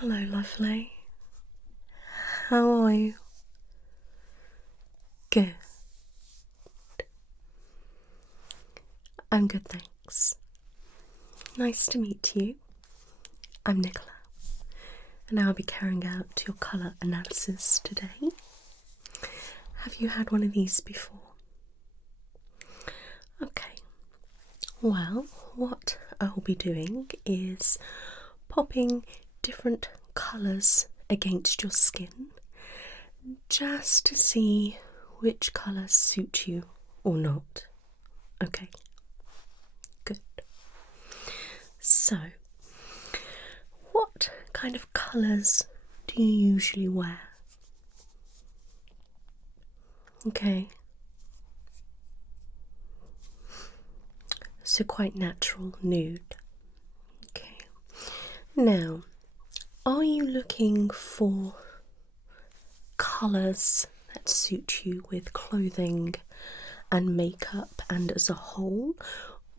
Hello, lovely. How are you? Good. I'm good, thanks. Nice to meet you. I'm Nicola, and I'll be carrying out your colour analysis today. Have you had one of these before? Okay. Well, what I'll be doing is popping different colours against your skin just to see which colours suit you or not. Okay. Good. So, what kind of colours do you usually wear? Okay. So quite natural nude. Okay. Now, are you looking for colours that suit you with clothing and makeup and as a whole,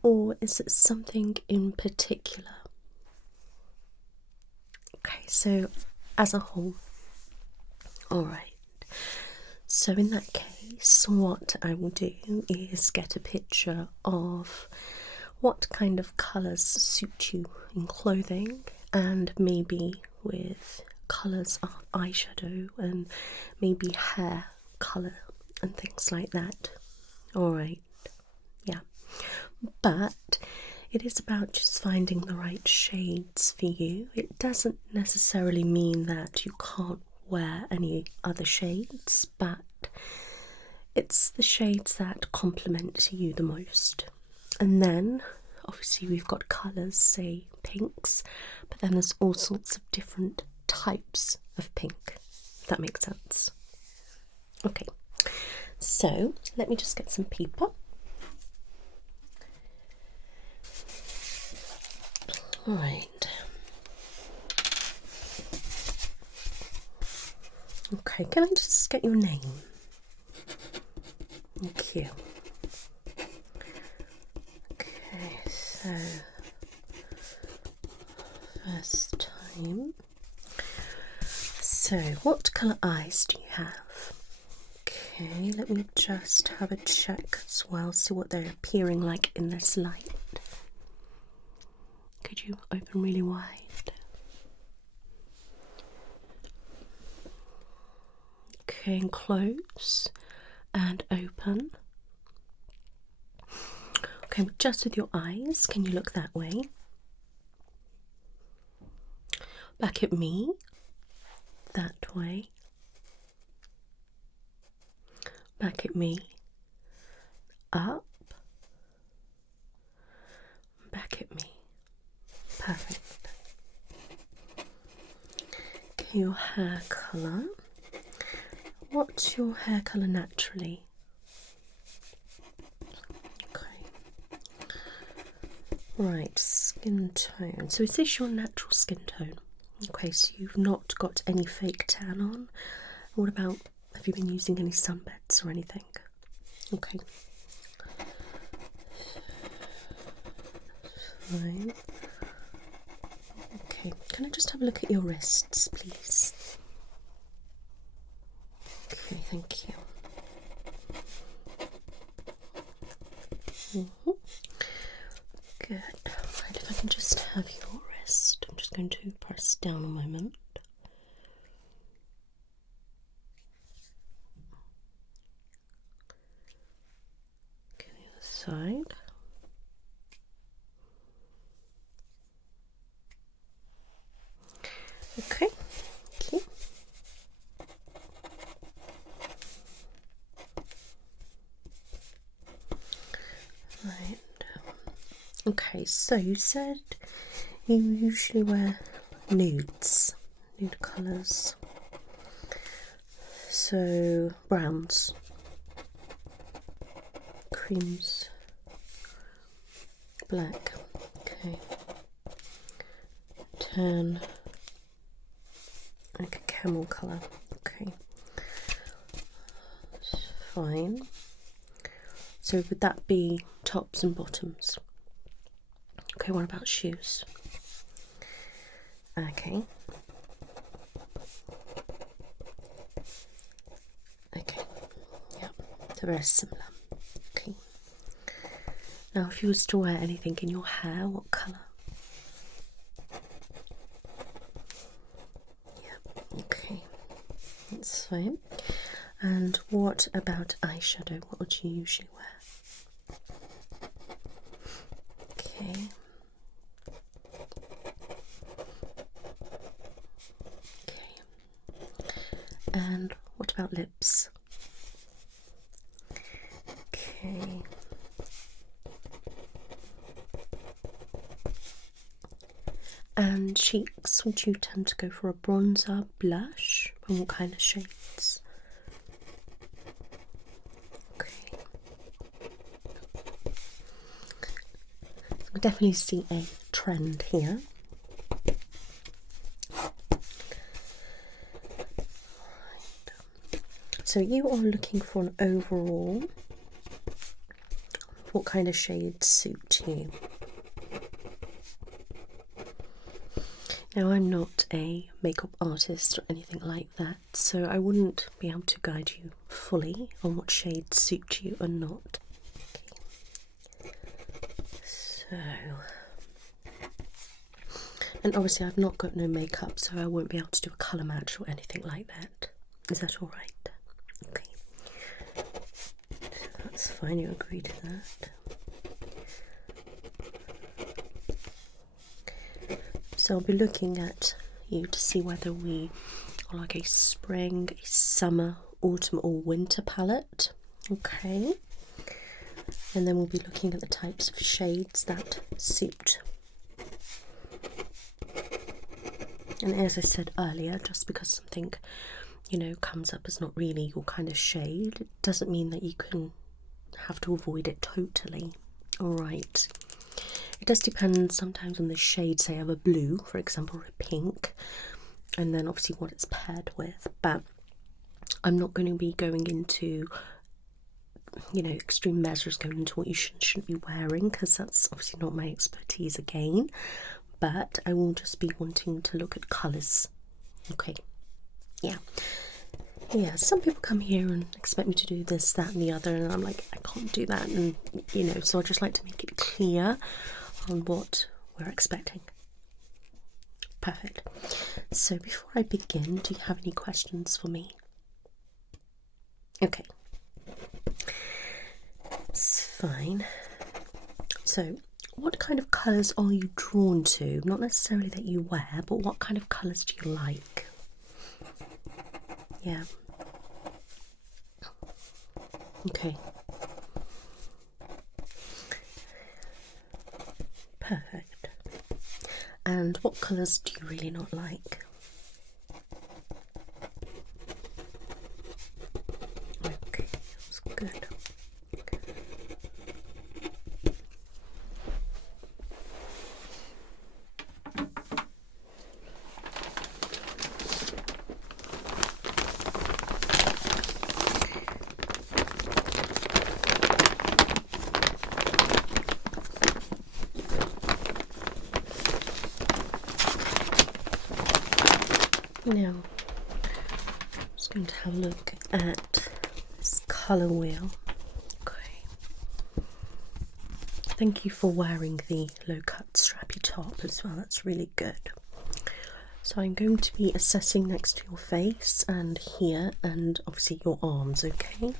or is it something in particular? Okay, so as a whole. Alright. So in that case, what I will do is get a picture of what kind of colours suit you in clothing and maybe with colours of eyeshadow and maybe hair colour and things like that. Alright, yeah. But it is about just finding the right shades for you. It doesn't necessarily mean that you can't wear any other shades, but it's the shades that complement you the most. And then obviously we've got colours, say pinks, but then there's all sorts of different types of pink, if that makes sense. Okay, so let me just get some paper. Alright. Okay, can I just get your name? Thank you. Okay, so first time. So, what colour eyes do you have? Okay, let me just have a check as well, see what they're appearing like in this light. Could you open really wide? Okay, and close and open. Okay, just with your eyes, can you look that way? Back at me, that way. Back at me, up, back at me. Perfect. Okay, your hair colour. What's your hair colour naturally? Okay. Right, skin tone. So is this your natural skin tone? Okay, so you've not got any fake tan on. What about, have you been using any sunbeds or anything? Okay. Fine. Okay, can I just have a look at your wrists, please? Okay, thank you. Good. Right, if I can just have your wrist, I'm just going to press down a moment. Okay, the other side. Okay, thank you. Right. Okay, so you said you usually wear nudes, nude colours. So browns, creams, black, okay, tan, like a camel colour, okay, fine. So would that be tops and bottoms? Okay, what about shoes? Okay, They're very similar. Okay. Now, if you was to wear anything in your hair, what colour? Yeah, okay. That's fine. And what about eyeshadow? What would you usually wear? Okay. Okay. And what about lips? Okay. And cheeks, would you tend to go for a bronzer, blush, and what kind of shades? Okay. So we definitely see a trend here. So you are looking for an overall. What kind of shades suit you? Now, I'm not a makeup artist or anything like that, so I wouldn't be able to guide you fully on what shades suit you or not. Okay. So, and obviously I've not got no makeup, so I won't be able to do a colour match or anything like that. Is that all right? Okay. So that's fine, you agree to that. So I'll be looking at you to see whether we are like a spring, a summer, autumn or winter palette. Okay. And then we'll be looking at the types of shades that suit. And as I said earlier, just because something, comes up as not really your kind of shade, it doesn't mean that you can have to avoid it totally. Alright. It does depend sometimes on the shade, say of a blue, for example, or a pink, and then obviously what it's paired with. But I'm not going to be going into, extreme measures, going into what you shouldn't be wearing, because that's obviously not my expertise again. But I will just be wanting to look at colours. Okay. Yeah. Yeah, some people come here and expect me to do this, that and the other, and I'm like, I can't do that, and so I just like to make it clear on what we're expecting. Perfect. So before I begin, do you have any questions for me? Okay. It's fine. So what kind of colours are you drawn to? Not necessarily that you wear, but what kind of colours do you like? Yeah. Okay. Perfect. And what colours do you really not like? Okay, that's good. Now, I'm just going to have a look at this colour wheel. Okay. Thank you for wearing the low-cut strappy top as well, that's really good. So I'm going to be assessing next to your face and here, and obviously your arms, okay?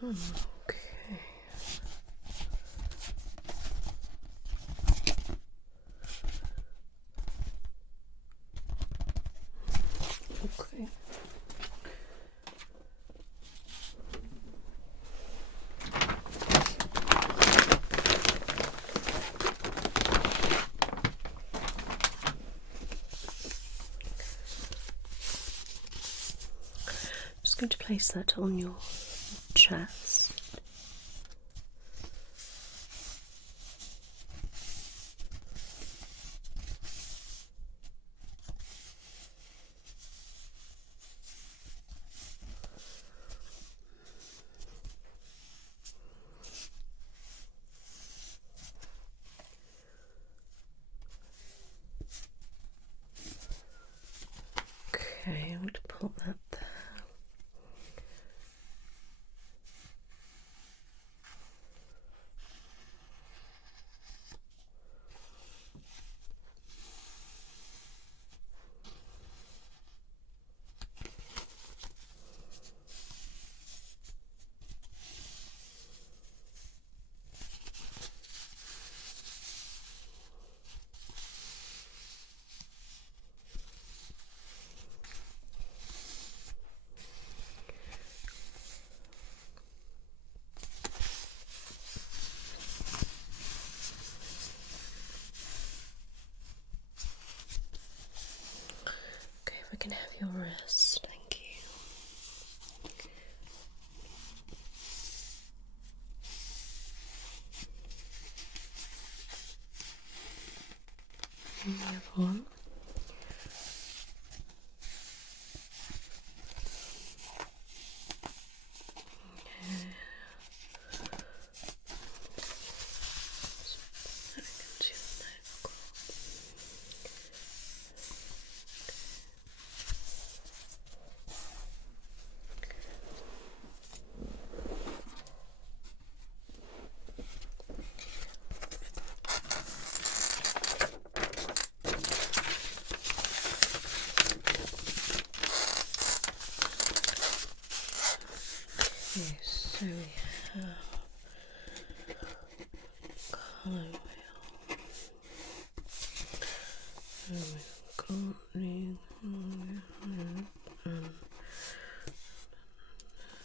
Okay. Okay. going to place that on your chest. Okay, I'm going to put that there. I can have your wrist, thank you. And the other one. Okay, so we have colour wheel, and we've got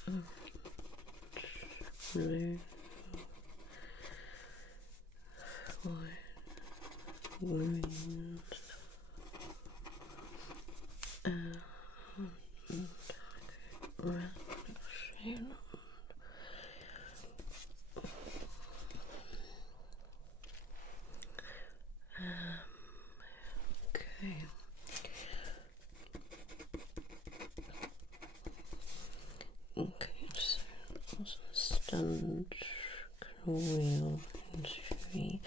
the blue, white, green, and red. Okay. Okay, so stand wheel and tree.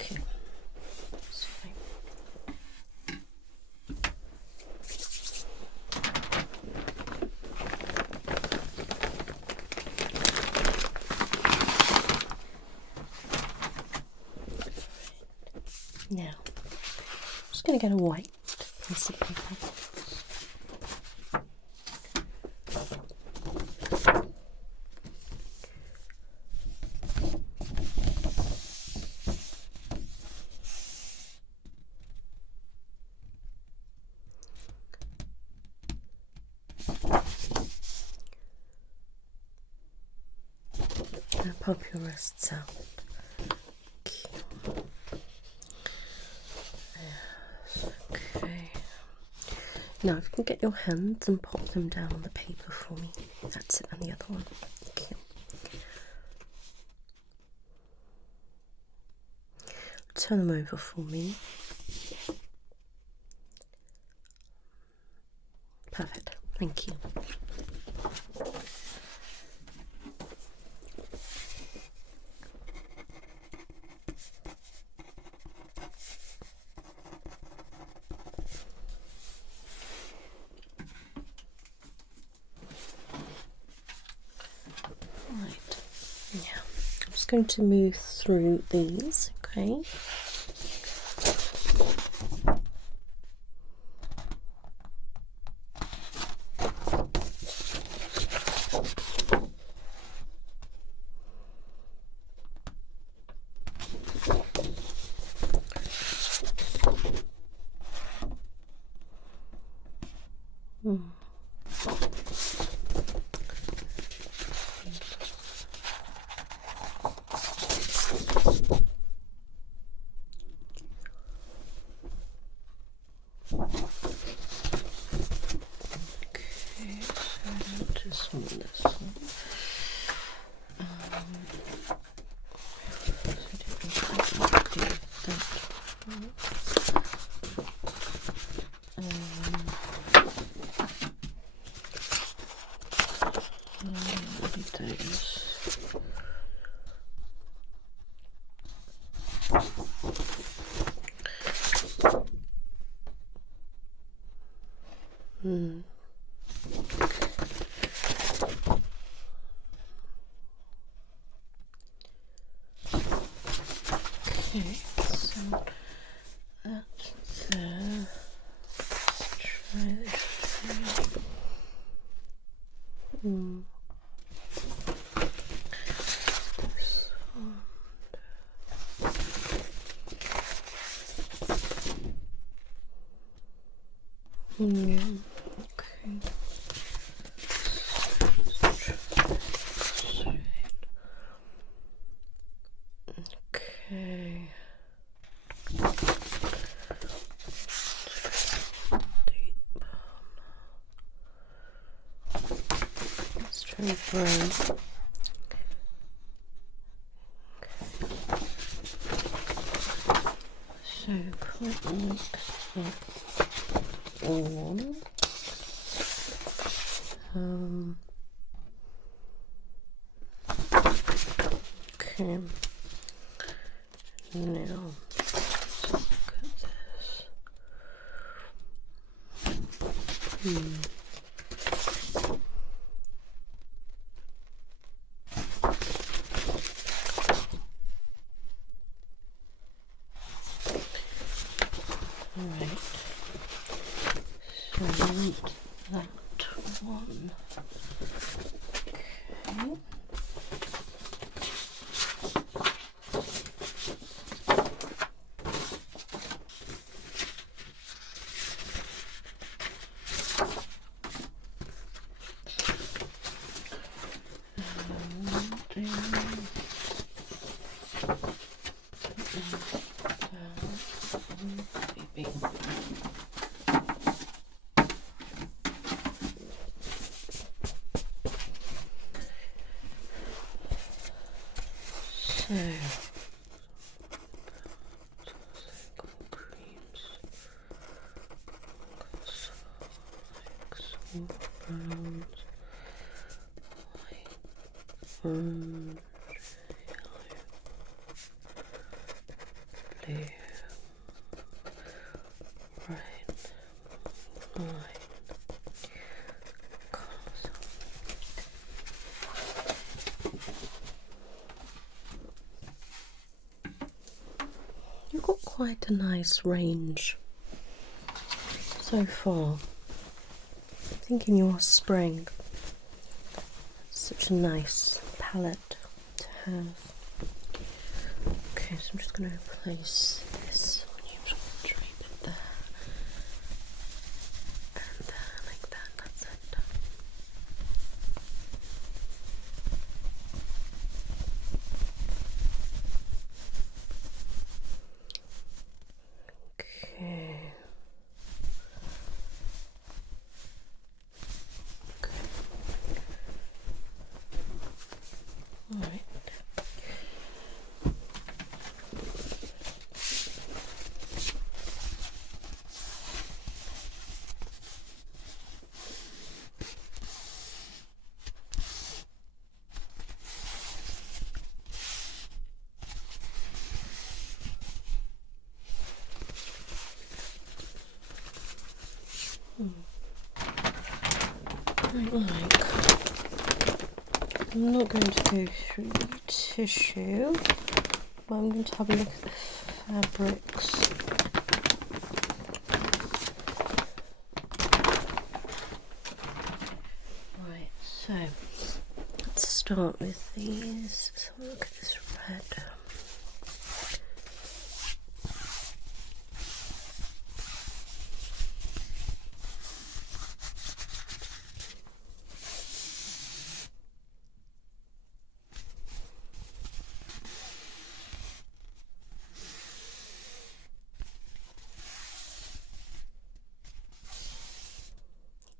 Okay, that's fine. Now, I'm just going to get a white piece of paper. And pop your wrists out. Okay. Now, if you can get your hands and pop them down on the paper for me. That's it, and the other one. Okay. Turn them over for me. Perfect. Thank you. I'm just going to move through these, okay? those. Okay, so that's there. Let's try this. Yeah, okay. Okay. Let's try brown. So quite like that one. Okay. Now let's look at this. Alright. So I want that one. Okay. So, creams, browns, white, orange, blue, red, white, colours. You've got quite a nice range so far. I think in your spring, such a nice palette to have. Okay, so I'm just going to place this on you, drape it there and there, like that. That's it. Okay. All right. I'm not going to go through the tissue, but I'm going to have a look at the fabrics. Right, so let's start with these. Let's have a look at this red.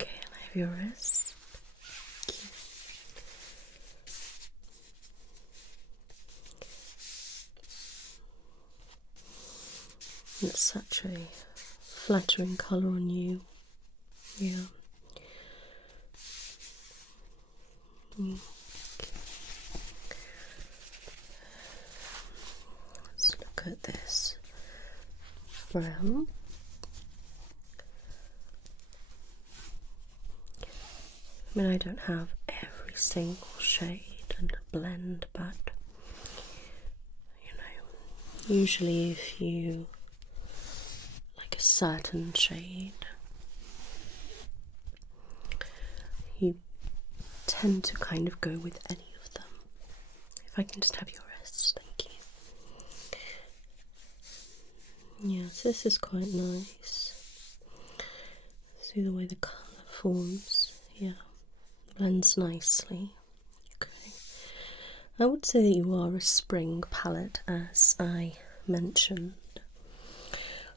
Okay, and I have your wrist. It's such a flattering colour on you. Yeah. at this brown. I mean, I don't have every single shade and blend, but you know, usually if you like a certain shade, you tend to kind of go with any of them. If I can just have your wrist, thank you. Yes, this is quite nice. See the way the colour forms, yeah, blends nicely. Okay, I would say that you are a spring palette, as I mentioned,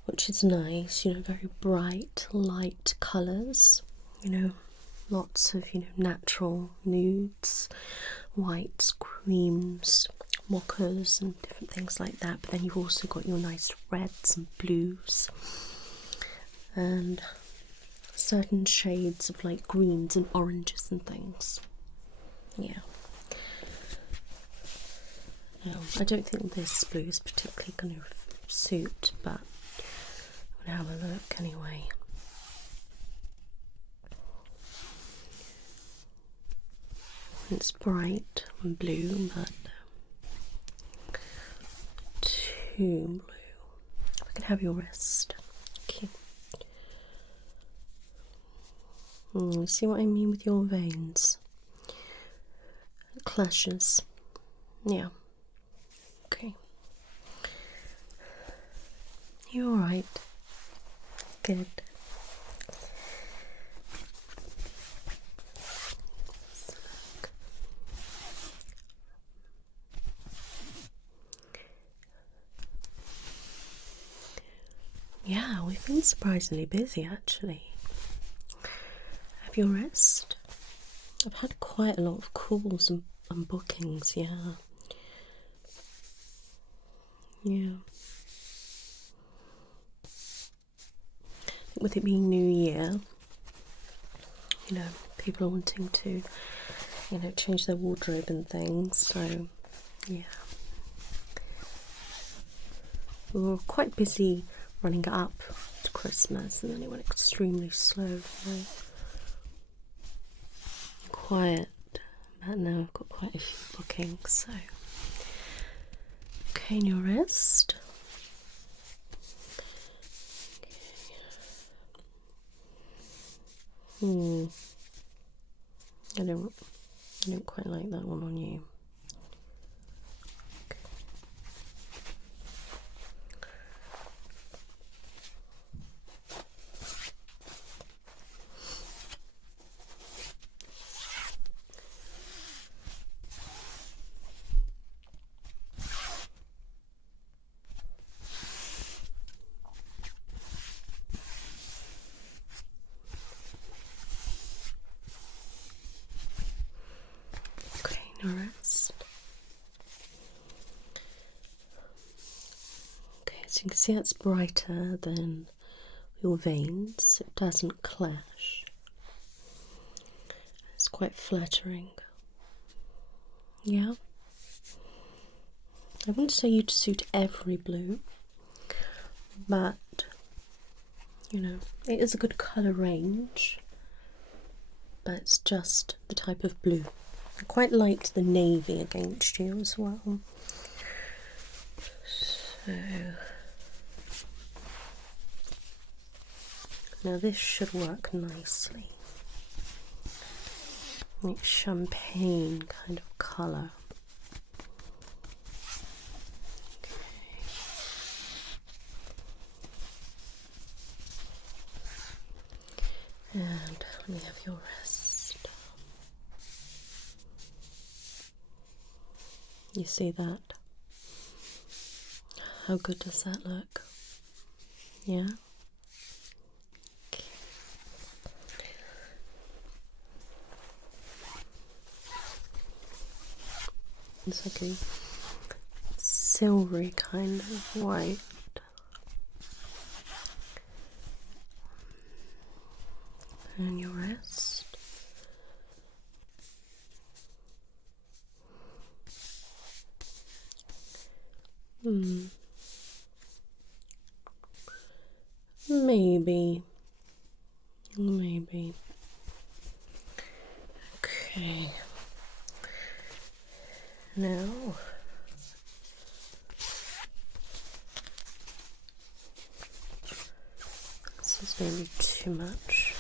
which is nice, you know, very bright, light colours, you know, lots of, you know, natural nudes, whites, creams, mochas and different things like that. But then you've also got your nice reds and blues and certain shades of like greens and oranges and things. Yeah. No, I don't think this blue is particularly going to suit, but I'm going to have a look anyway. It's bright and blue, but too blue. If I can have your wrist. Okay. See what I mean with your veins? It clashes. Yeah. Okay. You alright? Good. Yeah, we've been surprisingly busy actually. Have your rest? I've had quite a lot of calls and bookings, yeah. Yeah. With it being New Year, you know, people are wanting to, you know, change their wardrobe and things, so yeah. We were quite busy running up to Christmas, and then it went extremely slow, quiet, but now I've got quite a few bookings, so okay, and your rest. I don't quite like that one on you. Rest. Okay, so you can see it's brighter than your veins. It doesn't clash. It's quite flattering. Yeah. I wouldn't say you'd suit every blue, but you know, it is a good colour range, but it's just the type of blue. I quite liked the navy against you as well. So now this should work nicely. It's champagne kind of colour. And let me have your wrist. You see that? How good does that look? Yeah? Okay. It's like a silvery kind of white. And your wrist. Maybe. Maybe. Okay. Now, this is maybe too much.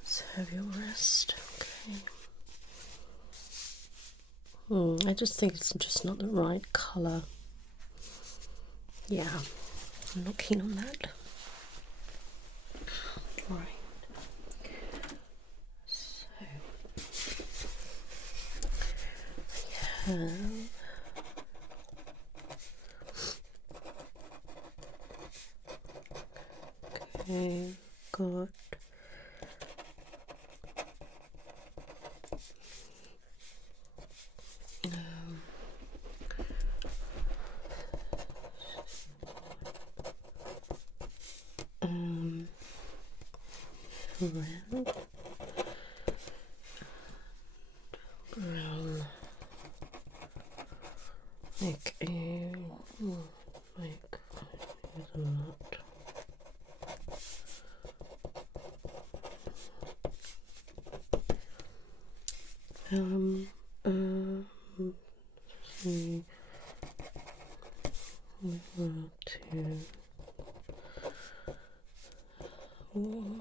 Let's have your wrist. Okay. I just think it's just not the right colour. Yeah, I'm not keen on that. Right. So we have okay, good. Red, brown, make a make a lot. See, we want to. Okay.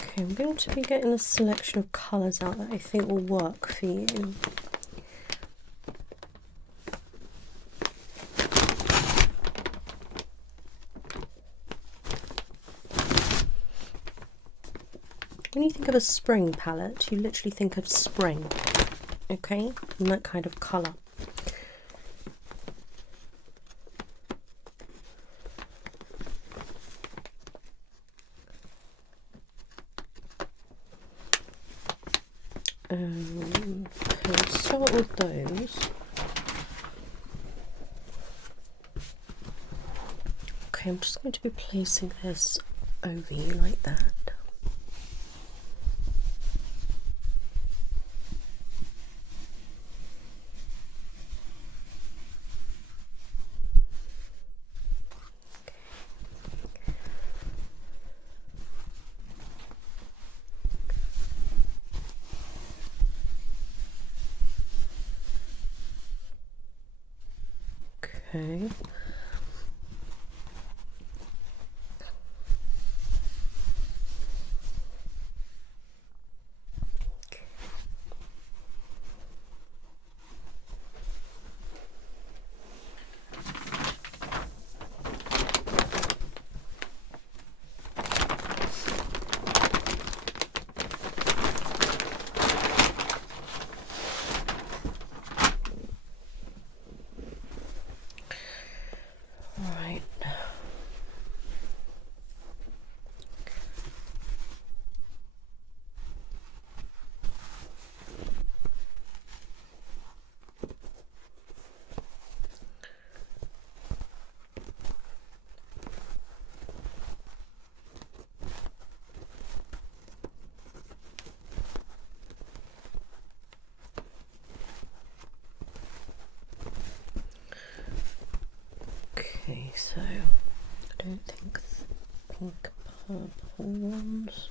Okay, I'm going to be getting a selection of colours out that I think will work for you. When you think of a spring palette, you literally think of spring, okay? And that kind of colour. Okay, start with those. Okay, I'm just going to be placing this over you like that. Okay. Right. Okay, so I don't think pink purple ones.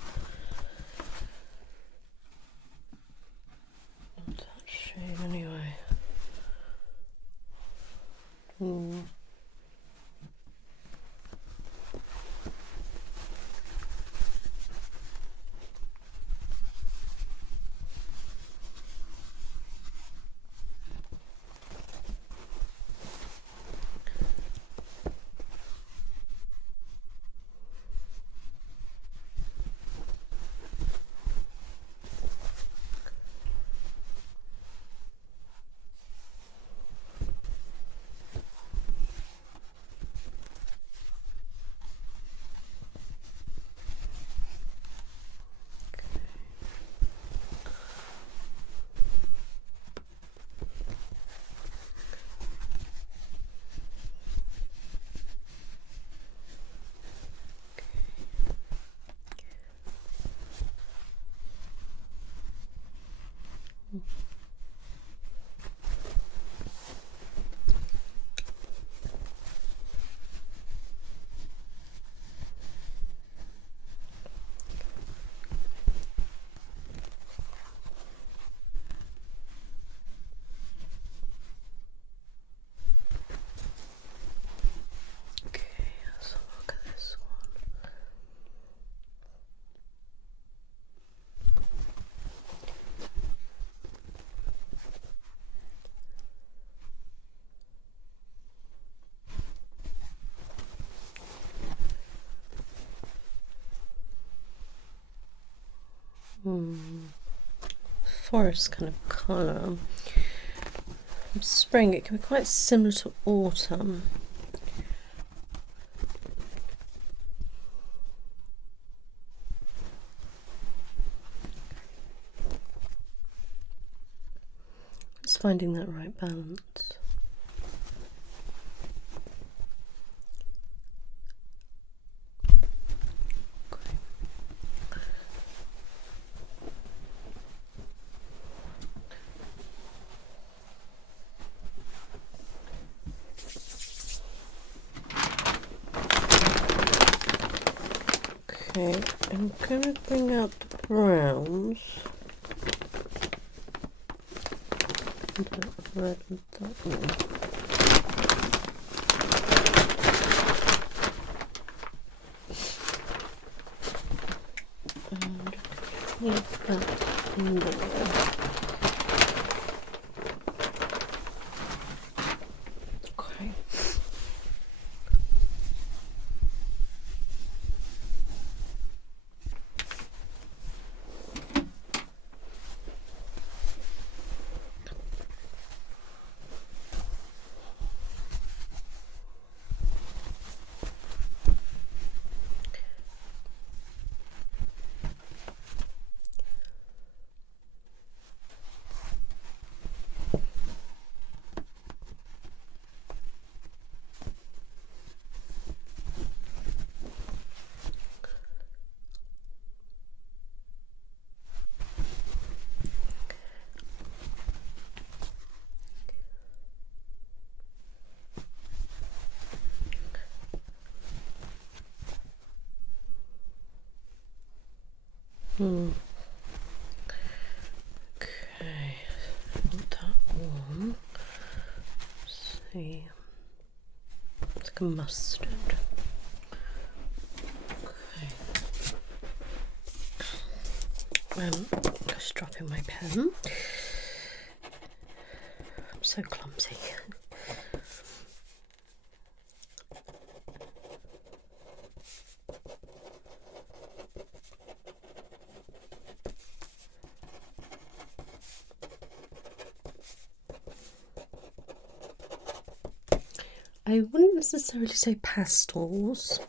Not that shade anyway. Forest kind of colour. Spring, it can be quite similar to autumn. Just finding that right balance. Okay, I'm going to bring out the browns. And that red and that one. And leave that in there. Okay. Okay, not that one. Let's see. It's like a mustard. Okay. Just dropping my pen. I'm so clumsy. I wouldn't necessarily say pastels.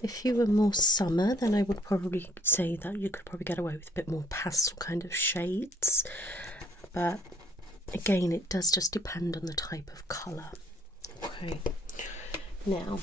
If you were more summer, then I would probably say that you could probably get away with a bit more pastel kind of shades. But again, it does just depend on the type of colour. Okay, now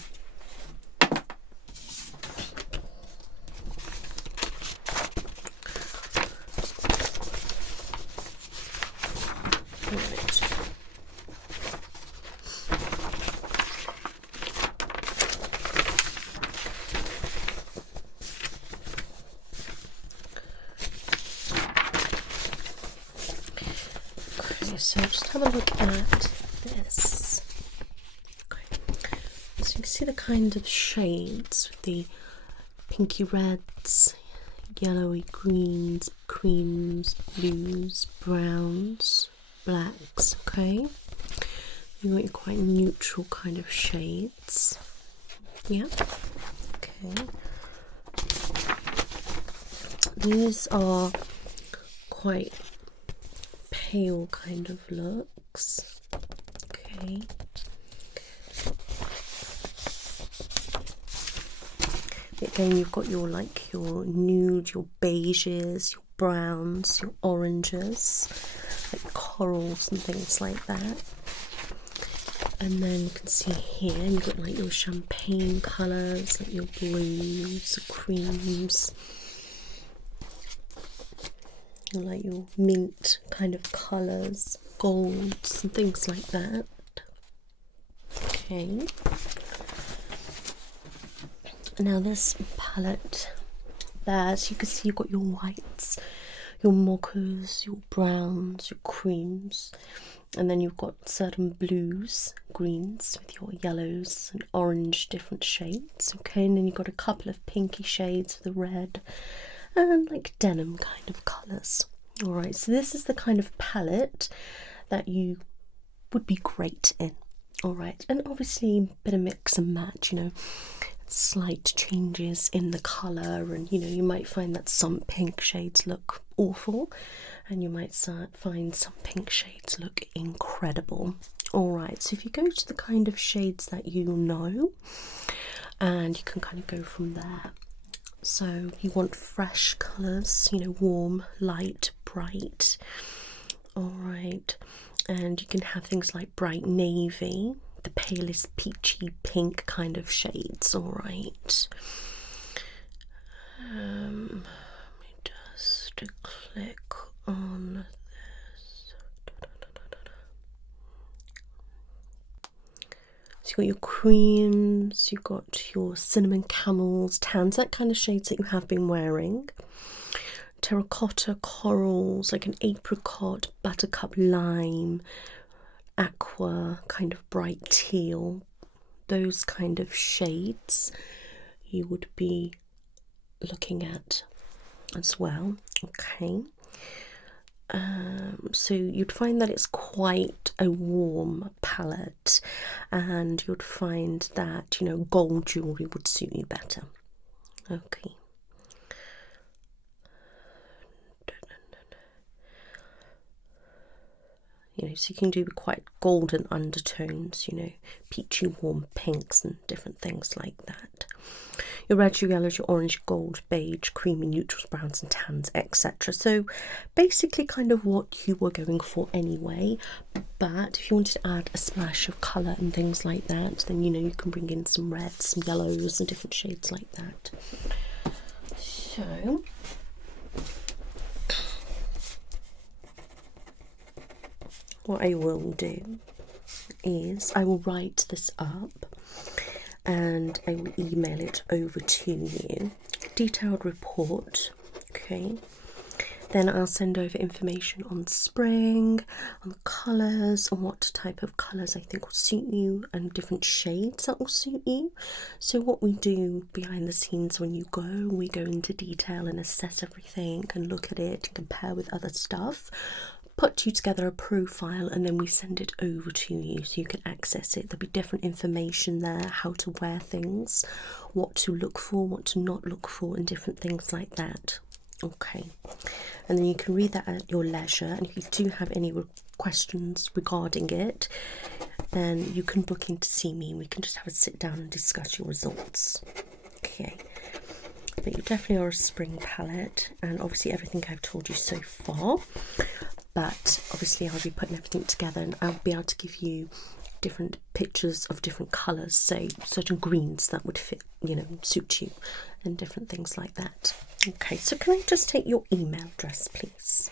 so just have a look at this. Okay. So you can see the kind of shades with the pinky reds, yellowy greens, creams, blues, browns, blacks. Okay, you want your quite neutral kind of shades. Yeah. Okay. These are quite pale kind of looks. Okay. Again, you've got your your nude, your beiges, your browns, your oranges, like corals and things like that. And then you can see here you've got like your champagne colours, like your blues, creams. like your mint kind of colours, golds and things like that. Okay. Now this palette there, so you can see you've got your whites, your mochas, your browns, your creams, and then you've got certain blues, greens with your yellows and orange, different shades. Okay, and then you've got a couple of pinky shades with the red and like denim kind of colours. Alright, so this is the kind of palette that you would be great in. Alright, and obviously a bit of mix and match, you know, slight changes in the colour, and you know, you might find that some pink shades look awful and you might find some pink shades look incredible. Alright, so if you go to the kind of shades that you know, and you can kind of go from there. So you want fresh colours, you know, warm, light, bright. Alright, and you can have things like bright navy, the palest peachy pink kind of shades. Alright, let me just click on this. So you've got your creams, you've got your cinnamon camels, tans, that kind of shades that you have been wearing. Terracotta, corals, like an apricot, buttercup, lime, aqua, kind of bright teal, those kind of shades you would be looking at as well. Okay, so you'd find that it's quite a warm palette, and you'd find that, you know, gold jewellery would suit you better. Okay. You know, so you can do quite golden undertones, you know, peachy warm pinks and different things like that. Your reds, your yellows, your orange, gold, beige, creamy, neutrals, browns and tans, etc. So basically kind of what you were going for anyway, but if you wanted to add a splash of colour and things like that, then you know, you can bring in some reds, some yellows and different shades like that. So what I will do is I will write this up and I will email it over to you. Detailed report, okay. Then I'll send over information on spring, on the colours, on what type of colours I think will suit you, and different shades that will suit you. So what we do behind the scenes when you go, we go into detail and assess everything and look at it and compare with other stuff, put you together a profile, and then we send it over to you so you can access it. There'll be different information there, how to wear things, what to look for, what to not look for, and different things like that. Okay, and then you can read that at your leisure, and if you do have any questions regarding it, then you can book in to see me and we can just have a sit down and discuss your results. Okay, but you definitely are a spring palette, and obviously everything I've told you so far, but obviously I'll be putting everything together and I'll be able to give you different pictures of different colours, say certain greens that would fit, you know, suit you, and different things like that. Okay, so can I just take your email address, please?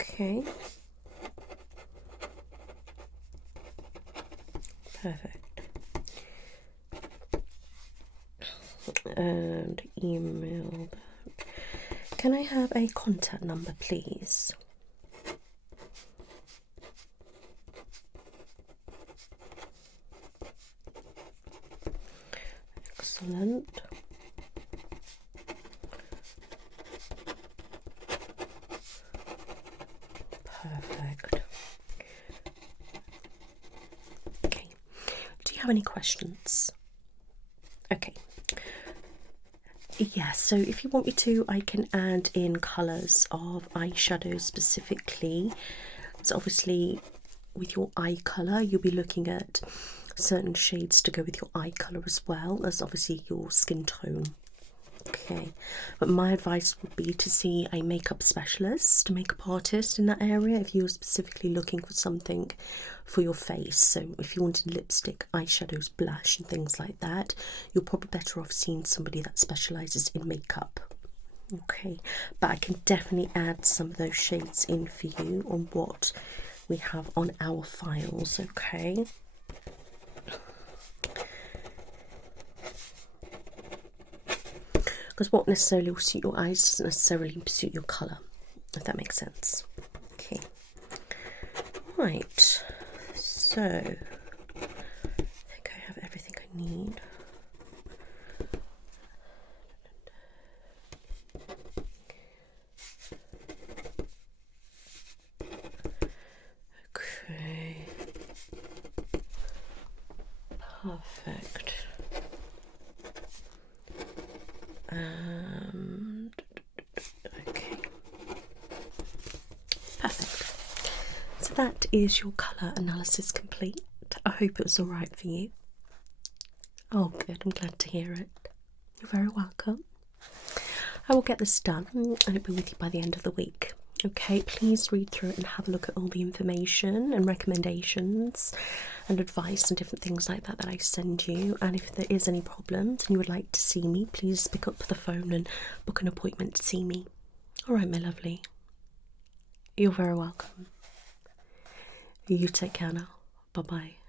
Okay. Perfect. And email. Can I have a contact number, please? Excellent. Perfect. Okay. Do you have any questions? Okay. Yes, so if you want me to, I can add in colours of eyeshadow specifically. So obviously with your eye colour, you'll be looking at certain shades to go with your eye colour as well as obviously your skin tone. Okay. Okay, but my advice would be to see a makeup specialist, a makeup artist in that area if you're specifically looking for something for your face. So if you wanted lipstick, eyeshadows, blush and things like that, you're probably better off seeing somebody that specialises in makeup. Okay, but I can definitely add some of those shades in for you on what we have on our files, okay? Because what necessarily will suit your eyes doesn't necessarily suit your colour, if that makes sense. Okay, right, so I think I have everything I need. Okay, perfect. Okay, perfect. So that is your colour analysis complete. I hope it was alright for you. Oh good, I'm glad to hear it. You're very welcome. I will get this done and it'll be with you by the end of the week. Okay, please read through it and have a look at all the information and recommendations and advice and different things like that that I send you. And if there is any problems and you would like to see me, please pick up the phone and book an appointment to see me. Alright, my lovely. You're very welcome. You take care now. Bye-bye.